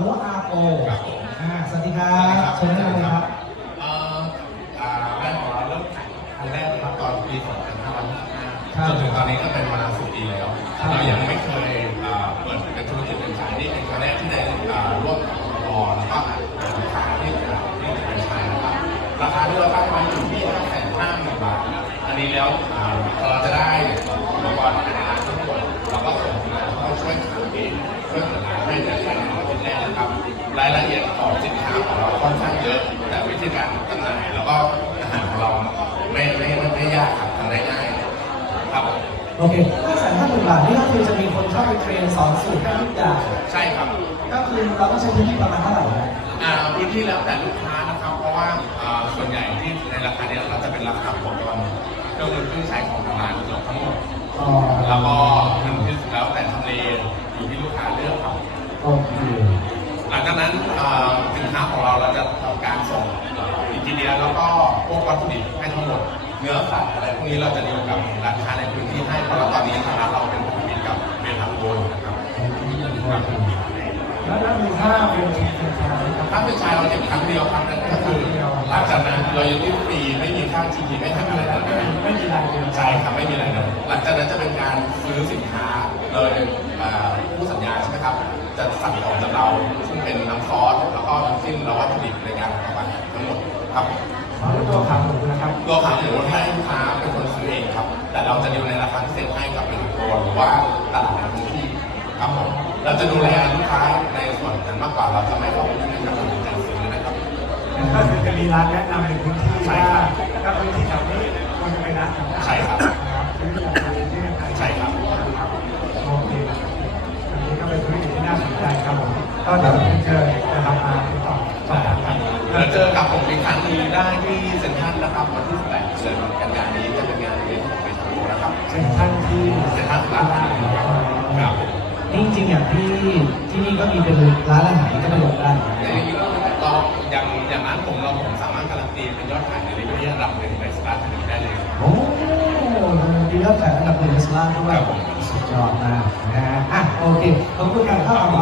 มูอาโปครับอ่าสวัสดีครับเชิญนั่งเลยครับ เอ่ออ่าแบรนด์ของเราเริ่มขายครั้งแรกนะครับตอนปีครับ2555จนถึงตอนนี้ก็เป็นมาสิบปีแล้ว ครับ เรายังไม่เคยอ่าเปิดเป็นธุรกิจเป็นขายนี่เป็นครั้งแรกที่ได้อ่าร่วมกับรอแล้วก็ลูกค้าที่อ่าที่เป็นชายนะครับราคาที่เราตั้งไว้อยู่ที่5แสนห้าหมื่นบาท อันนี้แล้วอ่าเราจะได้อุปกรณ์ภายในร้ากครับทำได้ง่ายครับผมโอเคห้าแสนห้าหมื่นบาทนี่ก็คือจะมีคนเข้าไปเทรนสอนสูตรให้ทุกอย่างใช่ครับก็คือเราต้องใช้พื้นที่ประมาณเท่าไหร่นะอ่าพื้นที่แล้วแต่ลูกค้านะครับ เพราะว่าอ่าส่วนใหญ่ที่ในราคาเนี้ยเราจะเป็นราคาอุปกรณ์เครื่องมือเครื่องใช้ของทางร้านทั้งหมดอ๋อแล้วก็มันแล้วแต่ทำเลอยู่ที่ลูกค้าเลือกครับโอเคหลังจากนั้นอ่าสินค้าของเราเราจะทำการส่งอินกิเดียแล้วก็พวกวัตถุดิบให้ทั้งหมด เนื้อสัตว์อะไรพวกนี้เราจะดีลกับร้านค้าในพื้นที่ให้เพราะว่าตอนนี้ทางร้านเราเป็นพันธมิตกับเบลทางโกนนะครับแล้วแล้วมีค่าเป็นชายครับถ้าเป็นชายเราเก็บครั้งเดียวครั้งนั้นก็คือหลังจากนั้นเรายังยื่นฟรีไม่มีค่า GP ไม่ทำอะไรทั้งนั้นไม่มีรายเดือนใช่ครับไม่มีอะไรเลยหลังจากนั้นจะเป็นการซื้อสินค้าโดยผู้สัญญาใช่ไหมครับจะสั่งของจากเราซึ่งเป็นน้ำซอสแล้วก็น้ำจิ้มแล้ววัตถุดิบในการทำอาหารทั้งหมดครับขอตัวขาหมูนะครับ ตัวขาหมูให้ลูกค้าเป็นคนซื้อเองครับ แต่เราจะดีลในราคาพิเศษให้กับเป็นตัวหรือว่าตลาดในพื้นที่ครับผมเราจะดูแลลูกค้าในส่วนนั้นมากกว่าเราจะไม่เข้าไปยุ่งในการตัดสินใจซื้อนะครับก็คือจะมีร้านแนะนำในพื้นที่ใช่ครัว่าบถ้าพื้นที่แถวนี้ควรจะไปร้านแถวนั้นใช่ครับ เดี๋ยวเจอกับผมอีกครั้งหนึงได้ที่เซ็นทรัลนะครับวันที่ 18เดือนกันยายนนี้จะเป็นงานเลี้ยงของเบทาโกนะครับเป็นท่านที่เซ็นทรัลลาดพร้าวครับนี่จริงๆอย่างที่ที่นี่ก็มีเป็นร้านอาหารก็ไปหลบได้ในนี้ก็เราอย่างอย่างร้านผมเราผมสามารถการันตีเป็นยอดขายในเรื่องอันดับหนึ่งในสตาร์ทนี้ได้เลยโอ้ดีแล้วแต่อันดับหนึ่งในสลาด้วยครับผมสุดยอดมากนะฮะอะโอเคขอบคุณการเข้ามาขอบคุณนะครับ